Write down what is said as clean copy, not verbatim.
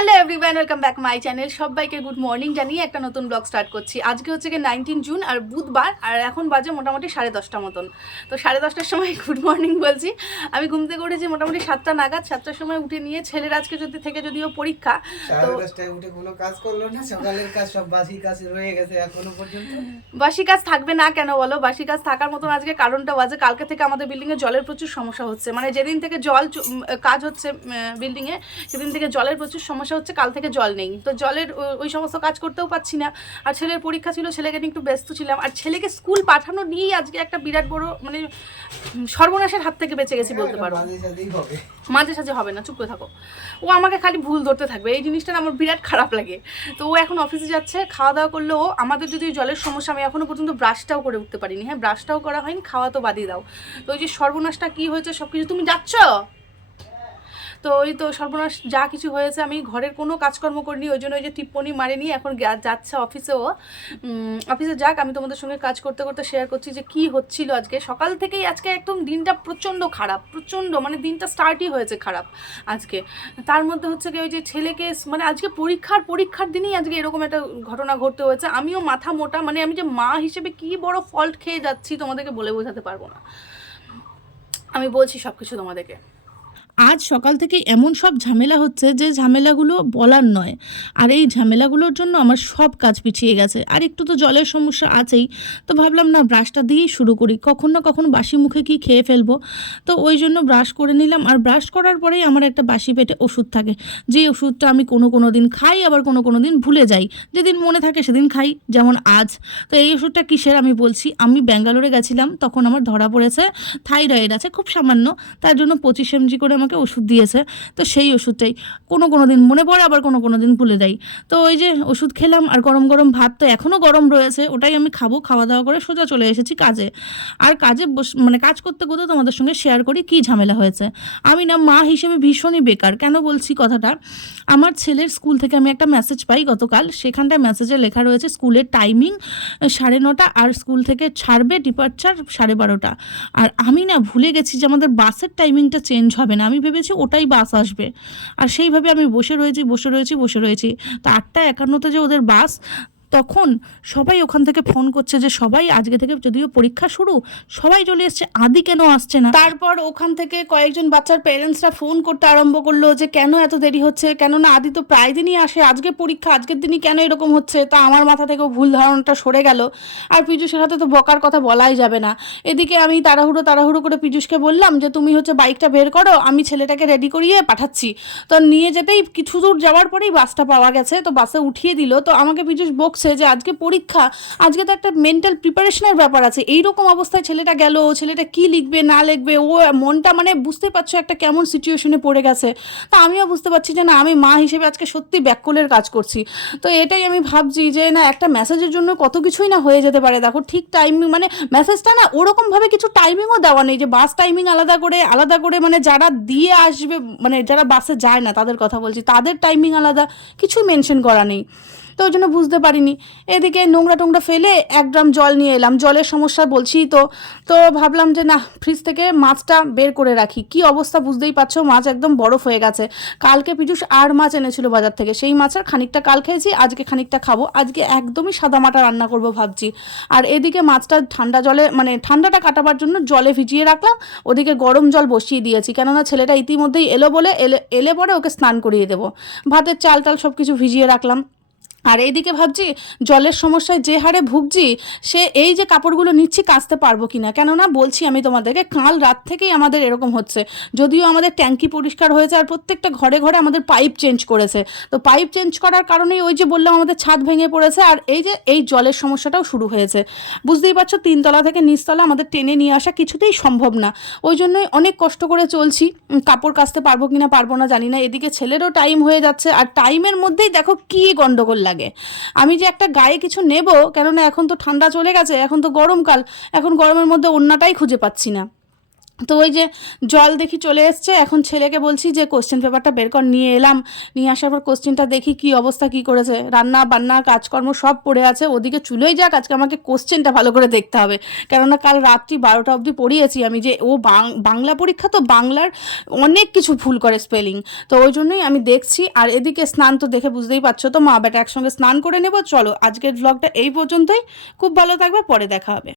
Hello everyone, welcome back my channel. সবাইকে good morning জানিয়ে একটা নতুন ব্লগ স্টার্ট করছি। আজকে হচ্ছে গিয়ে 19 জুন আর বুধবার, আর এখন বাজে মোটামুটি 10:30 মতন। তো 10:30টার সময় গুড মর্নিং বলছি। আমি ঘুম থেকে উঠেছি মোটামুটি 7টা নাগাদ। 7টার সময় উঠে নিয়ে ছেলের আজকে যদিও পরীক্ষা, তো 10:30টায় উঠে কোনো কাজ করলো না। সকালের কাজ সব বাসি কাজ রয়ে গেছে এখনো পর্যন্ত। বাসি কাজ থাকবে না কেন বলো? বাসি কাজ থাকার মতন আজকে কারণটাও আছে। কালকে থেকে আমাদের বিল্ডিংয়ে জলের প্রচুর সমস্যা হচ্ছে, মানে যেদিন থেকে কাজ হচ্ছে বিল্ডিংয়ে, সেদিন থেকে জলের প্রচুর সমস্যা হচ্ছে। কাল থেকে জল নেই, তো জলের ওই সমস্ত কাজ করতেও পারছি না। আর ছেলের পরীক্ষা ছিল, ছেলেকে নিয়ে একটু ব্যস্ত ছিলাম। আর ছেলেকে স্কুল পাঠানো নিয়েই আজকে একটা বিরাট বড় মানে সর্বনাশের হাত থেকে বেঁচে গেছি বলতে পারো। মাঝে সাঝে হবে না, চুপ করে থাকো। ও আমাকে খালি ভুল ধরতে থাকবে, এই জিনিসটা আমার বিরাট খারাপ লাগে। তো ও এখন অফিসে যাচ্ছে, খাওয়া দাওয়া করলেও আমাদের যদি জলের সমস্যা, আমি এখনো পর্যন্ত ব্রাশটাও করে উঠতে পারিনি। হ্যাঁ, ব্রাশটাও করা হয়নি, খাওয়া তো বাদই দাও। তো ওই যে সর্বনাশটা কি হয়েছে সব কিছু, তুমি যাচ্ছ তো ওই তো সর্বনাশ যা কিছু হয়েছে। আমি ঘরের কোনো কাজকর্ম করিনি, ওই জন্য ওই যে টিপ্পনি মারেনি। এখন যাচ্ছে অফিসেও, অফিসে যাক। আমি তোমাদের সঙ্গে কাজ করতে করতে শেয়ার করছি যে কি হচ্ছিল আজকে সকাল থেকেই। আজকে একদম দিনটা প্রচণ্ড খারাপ, প্রচণ্ড মানে দিনটা স্টার্টই হয়েছে খারাপ আজকে। তার মধ্যে হচ্ছে কি ওই যে ছেলেকে মানে আজকে পরীক্ষার দিনেই আজকে এরকম একটা ঘটনা ঘটতে হয়েছে। আমিও মাথা মোটা, মানে আমি যে মা হিসেবে কি বড় ফল্ট খেয়ে যাচ্ছি তোমাদেরকে বলে বোঝাতে পারবো না। আমি বলছি সব কিছু তোমাদেরকে। আজ সকাল থেকে এমন সব ঝামেলা হচ্ছে যে ঝামেলাগুলো বলার নয়। আর এই ঝামেলাগুলোর জন্য আমার সব কাজ পিছিয়ে গেছে। আর একটু তো জলের সমস্যা আছেই। তো ভাবলাম না, ব্রাশটা দিয়েই শুরু করি, কখন না কখন বাসি মুখে কি খেয়ে ফেলবো। তো ওই জন্য ব্রাশ করে নিলাম। আর ব্রাশ করার পরেই আমার একটা বাসি পেটে ওষুধ থাকে, যে ওষুধটা আমি কোনো দিন খাই, আবার কোনো দিন ভুলে যাই। যেদিন মনে থাকে সেদিন খাই, যেমন আজ। তো এই ওষুধটা কিসের আমি বলছি, আমি ব্যাঙ্গালোরে গেছিলাম, তখন আমার ধরা পড়েছে থাইরয়েড আছে খুব সামান্য। তার জন্য 25 mg করে আমাকে ওষুধ দিয়েছে। তো সেই ওষুধটাই কোনো দিন মনে পড়ে, আবার কোনো দিন ভুলে যাই। তো ওই যে ওষুধ খেলাম, আর গরম গরম ভাত তো এখনও গরম রয়েছে, ওটাই আমি খাবো। খাওয়া দাওয়া করে সোজা চলে এসেছি কাজে। আর কাজে মানে কাজ করতে করতে তোমাদের সঙ্গে শেয়ার করি কি ঝামেলা হয়েছে। আমি না মা হিসেবে ভীষণই বেকার। কেন বলছি কথাটা, আমার ছেলের স্কুল থেকে আমি একটা মেসেজ পাই গতকাল। সেখানটায় মেসেজে লেখা রয়েছে স্কুলের টাইমিং 9:30, আর স্কুল থেকে ছাড়বে ডিপার্চার 12:30। আর আমি না ভুলে গেছি যে আমাদের বাসের টাইমিংটা চেঞ্জ হবে না। আমি ভেবেছি ওটাই বাস আসবে, আর সেইভাবে আমি বসে রয়েছি। তা 8:51 যে ওদের বাস, তখন সবাই ওখান থেকে ফোন করছে যে সবাই আজকে থেকে যদিও পরীক্ষা শুরু, সবাই চলে এসছে, আদি কেন আসছে না। তারপর ওখান থেকে কয়েকজন বাচ্চার প্যারেন্টসরা ফোন করতে আরম্ভ করলো যে কেন এত দেরি হচ্ছে, কেননা আদি তো প্রায় দিনই আসে, আজকে পরীক্ষা, আজকের দিনই কেন এরকম হচ্ছে। তা আমার মাথা থেকেও ভুল ধারণাটা সরে গেল। আর পীযূষের হাতে তো বকার কথা বলাই যাবে না। এদিকে আমি তাড়াহুড়ো করে পীযূষকে বললাম যে তুমি হচ্ছে বাইকটা বের করো, আমি ছেলেটাকে রেডি করিয়ে পাঠাচ্ছি। তো নিয়ে যেতেই কিছু দূর যাওয়ার পরেই বাসটা পাওয়া গেছে, তো বাসে উঠিয়ে দিল। তো আমাকে পীযূষ বকছে যে আজকে পরীক্ষা, আজকে তো একটা মেন্টাল প্রিপারেশনের ব্যাপার আছে। এইরকম অবস্থায় ছেলেটা গেল, ছেলেটা কি লিখবে না লিখবে, ও মনটা মানে বুঝতে পারছো একটা কেমন সিচুয়েশনে পড়ে গেছে। তা আমিও বুঝতে পারছি যে না, আমি মা হিসেবে আজকে সত্যি ব্যাককলের কাজ করছি। তো এটাই আমি ভাবছি যে না, একটা মেসেজের জন্য কত কিছুই না হয়ে যেতে পারে। দেখো ঠিক টাইমিং, মানে মেসেজটা না ওরকমভাবে কিছু টাইমিংও দেওয়া নেই যে বাস টাইমিং আলাদা করে মানে যারা দিয়ে আসবে, মানে যারা বাসে যায় না তাদের কথা বলছি, তাদের টাইমিং আলাদা, কিছুই মেনশন করা নেই। তো ওই জন্য বুঝতে পারিনি। এদিকে নোংরা টোংরা ফেলে 1 ড্রাম জল নিয়ে এলাম, জলের সমস্যা বলছি তো। তো ভাবলাম যে না, ফ্রিজ থেকে মাছটা বের করে রাখি। কি অবস্থা বুঝতেই পারছো, মাছ একদম বরফ হয়ে গেছে। কালকে পীযূষ আর মাছ এনেছিল বাজার থেকে, সেই মাছের খানিকটা কাল খেয়েছি, আজকে খানিকটা খাবো। আজকে একদমই সাদামাটা রান্না করব ভাবছি। আর এদিকে মাছটা ঠান্ডা জলে, মানে ঠান্ডাটা কাটাবার জন্য জলে ভিজিয়ে রাখলাম। ওদিকে গরম জল বসিয়ে দিয়েছি, কেননা ছেলেটা ইতিমধ্যেই এলো বলে, এলে পরে ওকে স্নান করিয়ে দেবো। ভাতের চাল টাল সব কিছু ভিজিয়ে রাখলাম। আর এইদিকে ভাবছি জলের সমস্যায় যে হারে ভুগছি, সে এই যে কাপড়গুলো নিচ্ছি কাচতে পারবো কিনা। কেননা বলছি আমি তোমাদেরকে, কাল রাত থেকেই আমাদের এরকম হচ্ছে। যদিও আমাদের ট্যাঙ্কি পরিষ্কার হয়েছে, আর প্রত্যেকটা ঘরে ঘরে আমাদের পাইপ চেঞ্জ করেছে। তো পাইপ চেঞ্জ করার কারণেই ওই যে বললাম আমাদের ছাদ ভেঙে পড়েছে, আর এই যে এই জলের সমস্যাটাও শুরু হয়েছে। বুঝতেই পারছো 3তলা থেকে নিচতলা আমাদের টেনে নিয়ে আসা কিছুতেই সম্ভব না। ওই জন্যই অনেক কষ্ট করে চলছি। কাপড় কাচতে পারবো কিনা পারবো না জানি না। এদিকে ছেলেরও টাইম হয়ে যাচ্ছে, আর টাইমের মধ্যেই দেখো কি গন্ডগোল লাগে। আমি যে একটা গায়ে কিছু নেব, কেননা এখন তো ঠান্ডা চলে গেছে, এখন তো গরমকাল, এখন গরমের মধ্যে ওড়নাটাই খুঁজে পাচ্ছি না। তো ওই যে জল দেখি চলে এসছে, এখন ছেলেকে বলছি যে কোশ্চেন পেপারটা বের কর, নিয়ে এলাম, নিয়ে আসার পর কোশ্চেনটা দেখি কি অবস্থা, কি করেছে, রান্না বান্না কাজকর্ম সব পড়ে আছে, ওদিকে চুলোই যাক, আজকে আমাকে কোশ্চেনটা ভালো করে দেখতে হবে, কেননা কাল রাত্রি 12টা অবধি পড়িয়েছি আমি, যে ও বাংলা পরীক্ষা তো বাংলার অনেক কিছু ভুল করে স্পেলিং, তো ওই জন্যই আমি দেখছি। আর এদিকে স্নান তো দেখে বুঝতেই পারছো তো, মা বেটা একসঙ্গে স্নান করে নেব। চলো আজকের ব্লগটা এই পর্যন্তই, খুব ভালো থাকবে, পরে দেখা হবে।